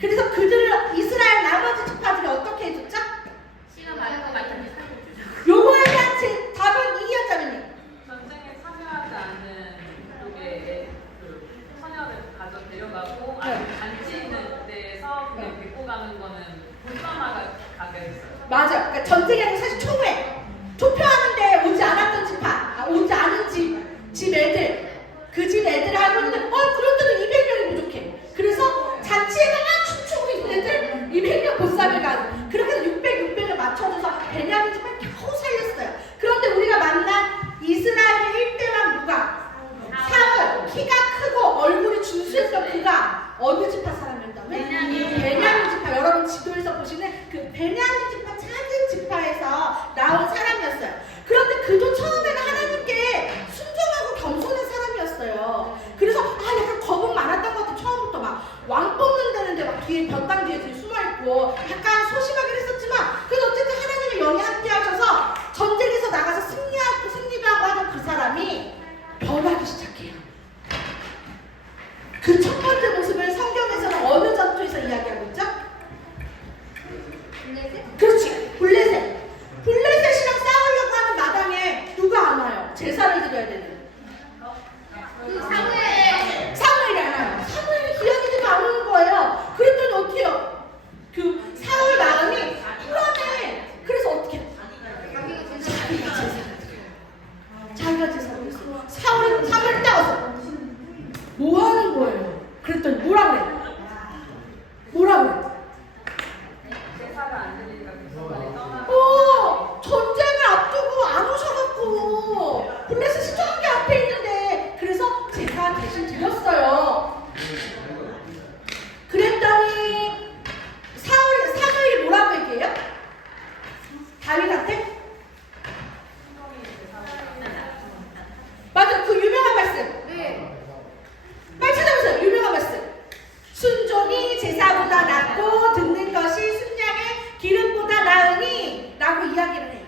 그래서 그들을 이스라엘 나머지 지파들이 어떻게 해줬죠? 시간 많을 것 같은데 살려주죠. 요거에 대한 제 답은 이기였자매님. 전쟁에 참여하지 않는 쪽에 그 처녀를 가져 데려가고 네. 아니면 잔치 있는 데에서 그냥 데리고 가는 거는 불편하게 가게 했어요. 맞아. 그러니까 전쟁에는 사실 초에 투표하는데 오지 않았던 지파, 오지 않은 집 애들, 그 집 애들하고 있는데 그런데도 200명이 부족해. 그래서 잔치에다가 춤추고 있는 애들 200명 보쌈을 가고 그렇게 해서 600을 맞춰줘서 베냐민 집을 겨우 살렸어요. 그런데 우리가 만난 이스라엘의 1대왕 누가? 사울. 키가 크고 얼굴이 준수했던 그가 어느 지파 사람이었다고요? 베냐민 지파. 여러분 지도에서 보시는 그 베냐민 지파 작은 지파에서 나온 사람이었어요. 그런데 그도 처음에는 하나님께 순종하고 겸손한 사람이었어요. 그래서 약간 겁은 많았던 것 같아요. 처음부터 막 왕 뽑는다는데 막 뒤에 벽당 뒤에 숨어있고 약간 소심하긴 했었지만 그래도 어쨌든 하나님의 영이 함께 하셔서 전쟁에서 나가서 승리도 하고 하던 그 사람이 변하기 시작해요. 그 첫 번째 모습을 성경에서는 어느 전투에서 이야기하고 있죠? 그렇지. 블레셋이랑 싸우려고 하는 마당에 누가 안 와요? 제사를 드려야 되는. 사무엘이 안 와요. 사무엘이 기약이지도 안 오는 거예요. 그랬더니 어떻게 해요? 그 사울 마음이 불안해. 그래서 어떻게 해요? 자기가 제사를 드렸어요. 사무엘이 딱 와서 뭐 하는 거예요? 그랬더니 뭐라 그래? 제사가 안 되니까 그 떠나. 전쟁을 앞두고 안 오셔갖고 블레셋이 저기 앞에 있는데 그래서 제사 대신 드렸어요. 그랬더니 사무엘이 뭐라고 얘기해요? 다윗한테? 맞아, 그 유명한 말씀. 빨리 찾아보세요. 유명한 말씀. 순종이 제사보다 낫고 듣는 것이 순양의 기름보다 나으니 라고 이야기를 해요.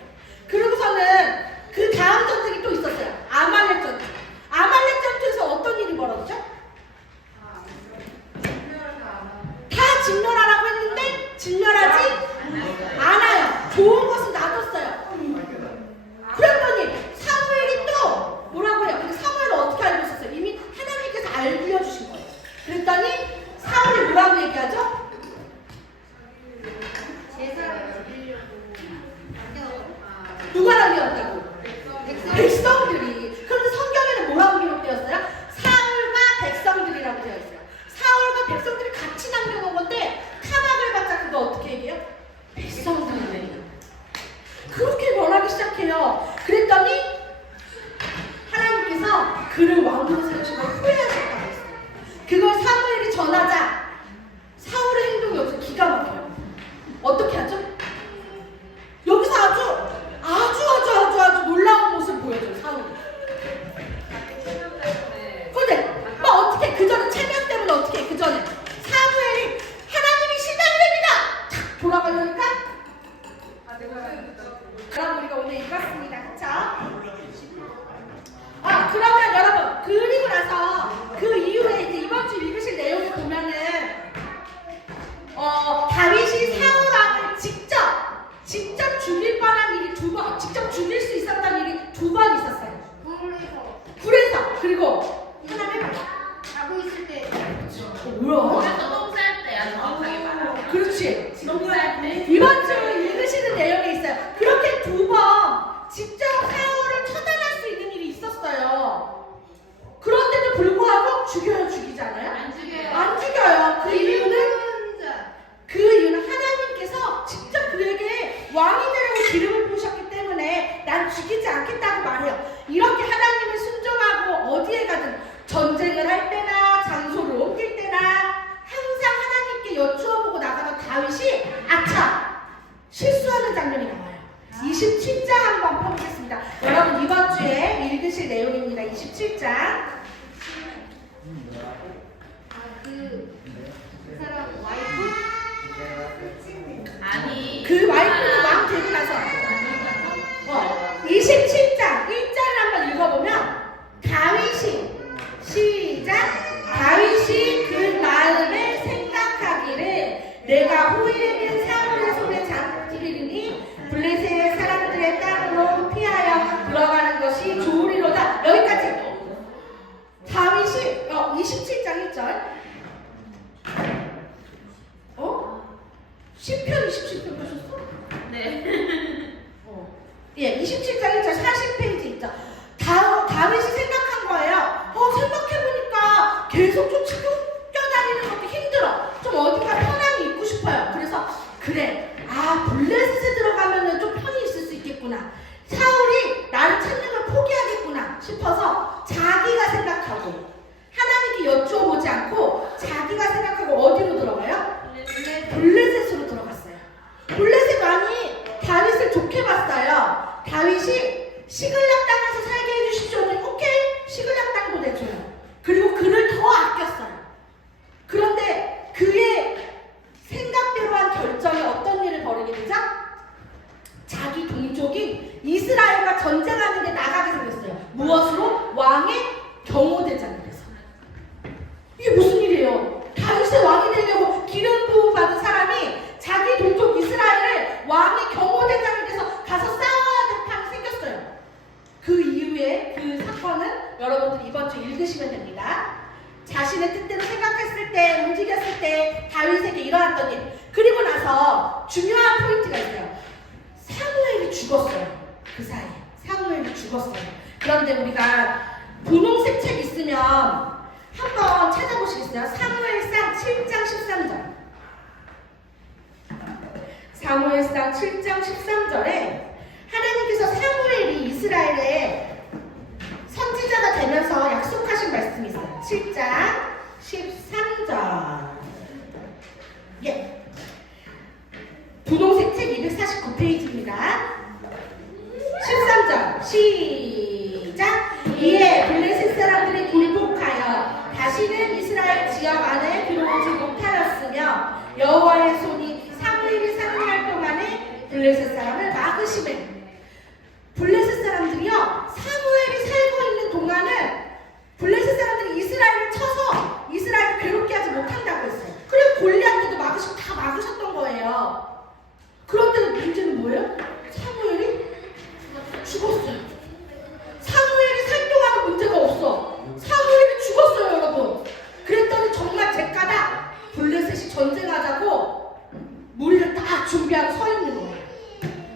그러고서는 그 다음 전쟁이 또 있었어요. 아말렉 전투. 아말렉 전투에서 어떤 일이 벌어졌죠? 다 진멸하라고 했는데 진멸하지 않아요. 좋은 것은 놔뒀어요. 그랬더니 사무엘이 또 뭐라고 해요? 근데 사무엘은 어떻게 알고 있었어요? 이미 하나님께서 알려주신 거예요. 그랬더니 사울이 뭐라고 얘기하죠? 누가 남겼다고? 백성들이. 그런데 성경에는 뭐라고 기록되었어요? 사울과 백성들이라고 되어 있어요. 사울과 백성들이 같이 남겨놓은 건데 타박을 받자 그거 어떻게 얘기해요? 백성들이네. 그렇게 변하기 시작해요. 그랬더니 하나님께서 그를 왕으로 세우시고 후회하셨다고 했어요. 그걸 사무엘이 전하자 사울의 행동이 없어 기가 막혀요. 어떻게 하죠? 여기서 아주 놀라운 모습을 보여줘요. 사울이. 근데 어떻게 그 전에 체면 때문에 어떻게 그 전에 사무엘이 하나님이 신당이 됩니다. 탁 돌아가려니까 그럼 우리가 오늘 읽었습니다. 그쵸? 그러면 여러분 그리고 나서 그 이후에 이제 이번 주 읽으실 내용을 보면은 다윗이 사울 왕을 직접 죽일 뻔한 일이 직접 죽일 수 있었던 일이 2번 있었어요. 그리고 하나는 자고 있을 때. 뭐야? 그래서 똥 쌀 때야 정확하게 말하면. 그렇지. 똥 쌀 때. 이번 주 읽으시는 내용에 있어요. 그렇게 2번 직접 사울을 처단할 수 있는 일이 있었어요. 그런데도 불구하고 죽이지 않아요? 안 죽여요. 그 이유는 하나님께서 직접 그에게 왕이 되라고 기름을 부으셨기 때문에 난 죽이지 않겠다고 말해요. 이렇게 하나님을 순종하고 어디에 가든 전쟁을 할 때나 장소를 옮길 때나 항상 하나님께 여쭈어보고 나가던 다윗이 실수하는 장면이 나와요. 27장 한번 펴보겠습니다. 여러분 이번 주에 읽으실 내용입니다. 27장. 그 사람 와이프? 아니. 그 와이프는 왕 되고 나서 27장 1절을 한번 읽어보면 다윗이 시작. 다윗이 그 마음에 생각하기를 내가 호일인 사울의 손에 잡히리니 블레셋 사람들의 땅으로 피하여 들어가는 것이 좋으리로다. 여기까지. 다윗이 27장 1절. 시편 27편 보셨어? 네. 예, 27장 1절 40페이지 있죠. 다윗이 생각한 거예요. 생각해보니까 계속 좀 쫓겨다니는 것도 힘들어. 좀 어딘가 편안히 있고 싶어요. 그래서 그래, 블레셋에 들어가면은 좀 편히 있을 수 있겠구나. 사울이 나를 찾는 걸 포기하겠구나 싶어서 자기가 생각하고 하나님께 여쭈어보지 않고 자기가 생각하고 어디로 들어가요? 블레셋으로 들어갔어요. 블레셋 왕이 다윗을 좋게 봤어요. 다윗이 시글락 땅에서 살게 해주십시오. 오케이, 시글락 땅도 내줘요. 그리고 그를 더 아꼈어요. 그런데 그의 생각대로 한 결정이 어떤 일을 벌이게 되죠? 자기 동족인 이스라엘과 전쟁하는 데 나가게 생겼어요. 무엇으로? 왕의 경호대장이 돼서. 이게 무슨 일이에요? 다윗의 왕이 되려고 기름 부음 받은 사람이 자기 동족 이스라엘을 왕의 경호대장이 돼서 가서 싸워야 될 판이 생겼어요. 그 이후에 그 사건은 여러분들 이번 주 읽으시면 됩니다. 자신의 뜻대로 생각했을 때, 움직였을 때 다윗에게 일어났던 일. 그리고 나서 중요한 포인트가 있어요. 사무엘이 죽었어요. 그 사이에 사무엘이 죽었어요. 그런데 우리가 분홍색 책 있으면 한번 찾아보시겠어요? 사무엘상 7장 13절. 사무엘상 7장 13절에 하나님께서 사무엘이 이스라엘의 선지자가 되면서 약속하신 말씀이 있어요. 7장 13절. 예. 분홍색 책 249페이지입니다. 13절 시작. 이에 블레셋 사람들이 굴복하여 다시는 이스라엘 지역 안에 들어오지 못하였으며 여호와의 손이 사무엘이 사는 날 동안에 블레셋 사람을 막으시매. 블레셋 사람들이요, 사무엘이 살고 있는 동안은 블레셋 사람들이 이스라엘을 쳐서 이스라엘을 괴롭게 하지 못한다고 했어요. 그리고 골리앗도 막으시고 다 막으셨던 거예요. 그런데 문제는 뭐예요? 사무엘이 죽었어요. 사무엘이 살 동안은 문제가 없어. 사무엘이 죽었어요, 여러분. 그랬더니 정말 제까다 블레셋이 전쟁하자고 무리를 다 준비하고 서 있는 거예요.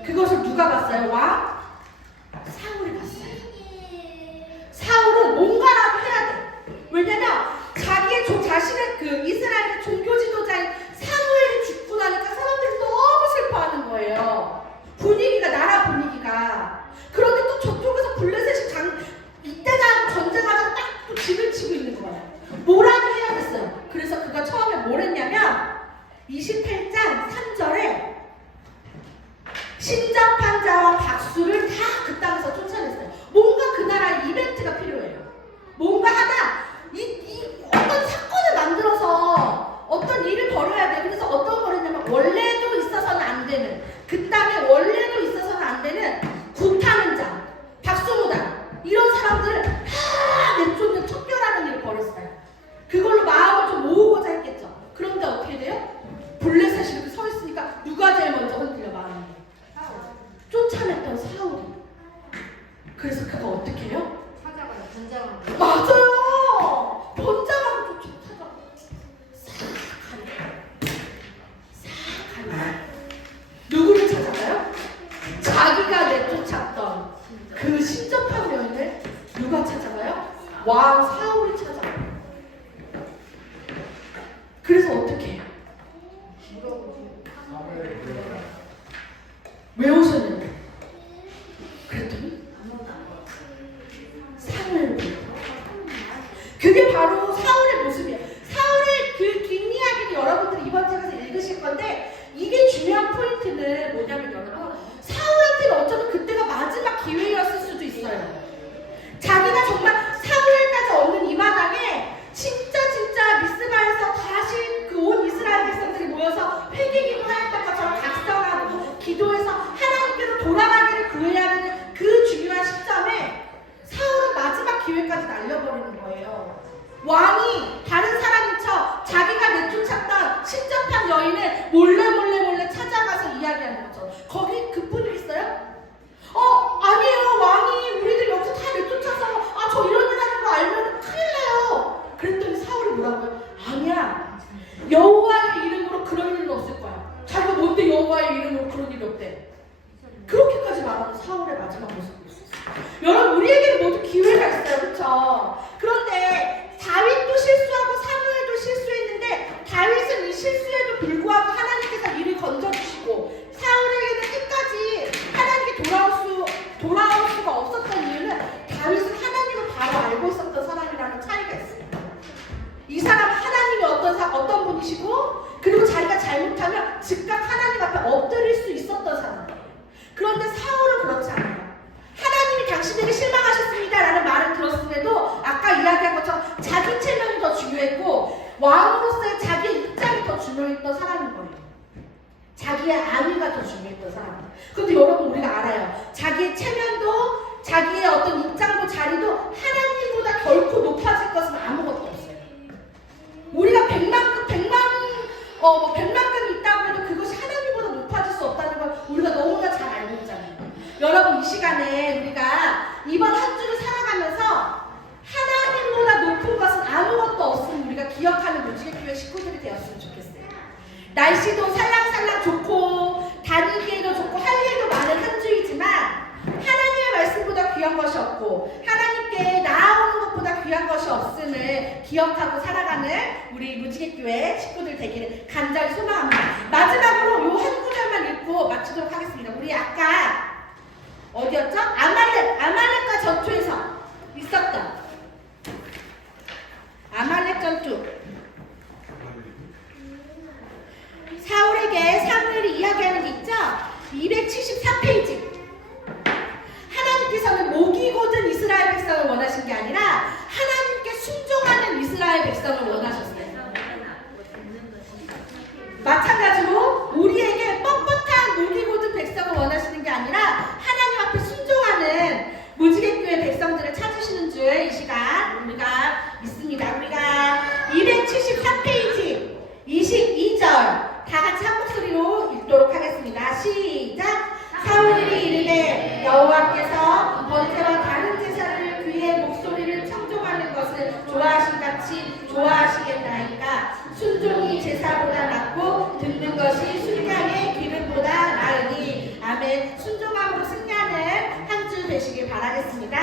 그것을 누가 봤어요? 왕? 사울이 봤어요. 사울은 뭔가라도 해야 돼. 왜냐면 자신의 그 이스라엘의 종교 지도자인 사무엘이 죽고 나니까 사람들이 너무 슬퍼하는 거예요. 분위기가, 나라 분위기가. 그런데 또 저쪽에서 블레셋이 이때다 전쟁하자고 딱 또 집을 치고 있는 거예요. 뭐라도 해야겠어요. 그래서 그가 처음에 뭘 했냐면 28장 3절에 신접한 자와 박수를 다 그 땅에서 쫓아냈어요. 뭔가 그 나라에 이벤트가 필요해요. 뭔가 하나 어떤 사건을 만들어서 어떤 일을 벌여야 돼. 그래서 어떤 걸 했냐면 원래도 있어서는 안 되는, 그 땅에 원래도 있어서는 안 되는 굿하는 자, 박수무당 이런 사람들을 다 내쫓는 척결하는 일을 벌였어요. 그걸로 마음을 좀 모으고자 했겠죠. 그런데 어떻게 돼요? 블레셋이 이렇게 서 있으니까 누가 제일 먼저 흔들려 마음이? 쫓아냈던 사울이. 그래서 그가 어떻게 해요? 찾아가요. 전장을. 맞아요. 번장하고 좀 찾아. 싹 가네. 누구를 찾아가요? 자기가 내쫓았던 그 신접한 여인을 누가 찾아가요? 왕 사울이 찾아가요. 그래서 어떻게 해요? 왜 오셨는데? 그랬더니 사울을 불러. 그게 바로 사울의 모습이에요. 사울의 그 뒷이야기를 여러분들이 이번 책에서 읽으실 건데, 이게 중요한 포인트는 뭐냐면 여러분, 사울한테는 어쩌면 그때가 마지막 기회였을 수도 있어요. 자기가 정말 사무엘까지 얻는 이 마당에 진짜 미스바에서 다시 그 온 이스라엘 백성들이 모여서 회개기도 하였던 것처럼 각성하고 기도해서 하나님께로 돌아가기를 구해야 하는 그 중요한 시점에 사울은 마지막 기회까지 날려버리는 거예요. 왕이 다른 사람인 척 자기가 내쫓았던 신접한 여인을 여호와의 이름으로 그런 일은 없을 거야. 자기가 뭔데 여호와의 이름으로 그런 일이 없대. 그렇게까지 말하는 사울의 마지막 모습이 있었어요. 여러분, 우리에게는 모두 기회가 있어요. 그렇죠? 그런데 다윗도 실수하고 사무엘도 실수했는데 다윗은 이 실수에도 불구하고 하나님께서 이를 건져주시고 사울에게는 끝까지 하나님께 돌아올 수가 없었던 이유는 다윗은 하나님을 바로 알고 있었던 사람이라는 차이가 있어요. 이 사람은 하나님이 어떤 분이시고 그리고 자기가 잘못하면 즉각 하나님 앞에 엎드릴 수 있었던 사람이에요. 그런데 사울은 그렇지 않아요. 하나님이 당신에게 실망하셨습니다 라는 말을 들었음에도 아까 이야기한 것처럼 자기 체면이 더 중요했고 왕으로서의 자기의 입장이 더 중요했던 사람인 거예요. 자기의 안위가 더 중요했던 사람. 그런데 여러분, 우리가 알아요. 자기의 체면도 자기의 어떤 입장도 자리도 하나님보다 결코 높아질 것은 아무것도 없어요. 우리가 백만큼 있다고 해도 그것이 하나님보다 높아질 수 없다는 걸 우리가 너무나 잘 알고 있잖아요. 여러분, 이 시간에 우리가 이번 한 주를 살아가면서 하나님보다 높은 것은 아무것도 없음을 우리가 기억하는 무지개교회 식구들이 되었으면 좋겠어요. 날씨도 살랑살랑 좋고 다니기에도 좋고 할 일도 많은 한 주이지만 하나님의 말씀보다 귀한 것이 없고 하나님께 나아오는 것보다 귀한 것이 없음을 기억하고 살아가는 우리 무지개교회 식구들 되기를 간절히 소망합니다. 마지막으로 요 한 구절만 읽고 마치도록 하겠습니다. 우리 아까 어디였죠? 아말렉과 전투에서 있었던 아말렉 전투. 사울에게 사무엘이 이야기하는 게 있죠? 274페이지. 하나님께서는 목이 곧은 이스라엘 백성을 원하신 게 아니라 하나님께 순종하는 이스라엘 백성을 원하셨어요. 마찬가지로 우리에게 뻣뻣한 목이 곧은 백성을 원하시는 게 아니라 하나님 앞에 순종하는 무지개교회 백성들을 찾으시는 줄 이 시간 우리가 믿습니다. 우리가 274페이지 22절 다 같이 한 목소리로 읽도록 하겠습니다. 시작! 사울이 이르되 여호와께서 번제와 다른 제사를 그의 목소리를 청종하는 것을 좋아하신같이 좋아하시겠나이까 순종이 제사보다 낫고 듣는 것이 순양의 기름보다 나으니 아멘. 순종함으로 승리하는 한 주 되시길 바라겠습니다.